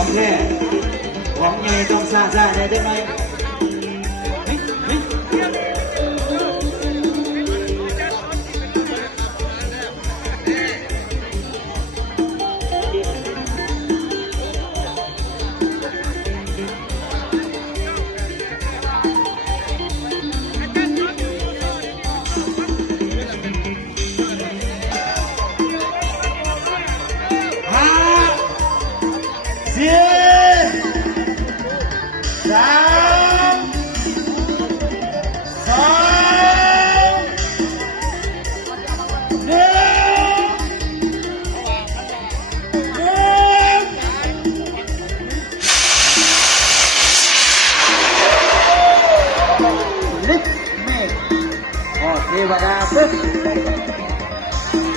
ของแท้ของใหญ่ต้องซ่าได้ไหม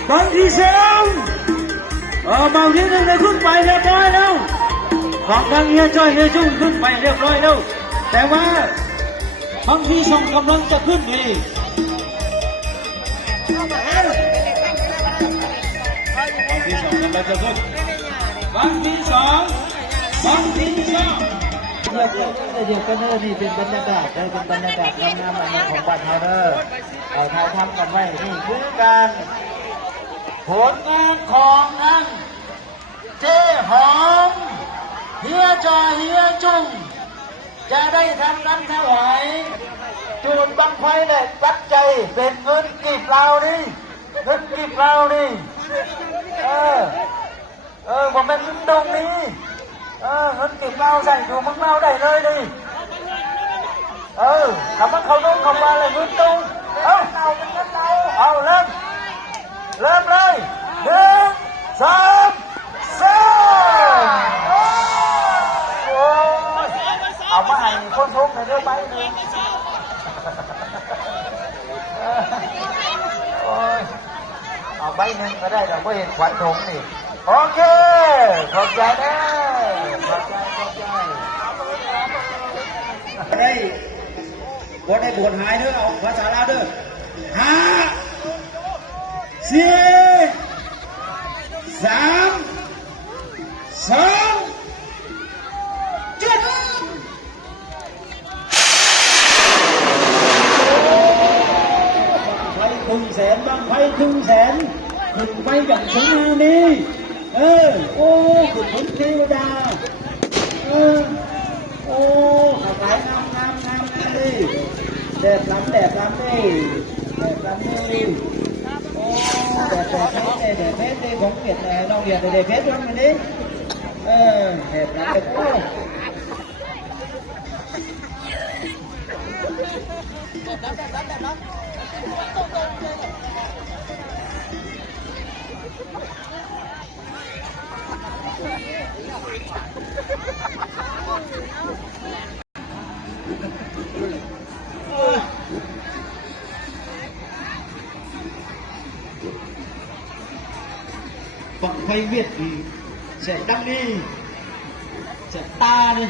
บางทีเสียงบางทีหนึ่งได้ขึ้นไปเรียบร้อยแล้วของบางเฮียจ้อยเฮียจุ้งขึ้นไปเรียบร้อยแล้วแต่ว่าบางทีสองกำลังจะขึ้นดีบางทีสองกำลังจะขึ้นบางทีสองเดี๋ยวกันนี่เป็นบรรยากาศเป็นบรรยากาศงามๆของบ้านเราถ่ายทำกันไว้นี่คือการผลงานของนั่นเจ๊หอมเฮียจอเฮียจุ้งจะได้ทำน้ำถวายจูดบังไฟเลยปัจจัยเป็นเงินกีบเรานี่เงินกีบเรานี่ผมเป็นเงินตรงนี้เงินกีบเราใส่อยู่มึงเราได้เลยดิทำมันเขาต้องเข้ามาเลยเงินตรงเอาเริ่มเลย1 2 3เอามาให้คนทุกข์ในเรื่องใบหนึ่งเอาใบหนึ่งก็ได้แต่ว่าเห็นขวัญถุงนี่โอเคขอบใจนะขอบใจได้บวชได้บวชหายเด้อเอาภาษาลาวเด้อ5 4 3 2 7บังไฟถึงแสนขึ้นไปอย่างสวยงามนี่โอ้ขึ้นบนเทวดาโอ้ขายงามนี่แดดล้ำนี่โอ้แดดเพชรของเวียดน้องเวียดแดดเพชรวันนี้แดดล้ำโอ้บังไฟเวียดthì sẽ đăng đi sẽ ta đi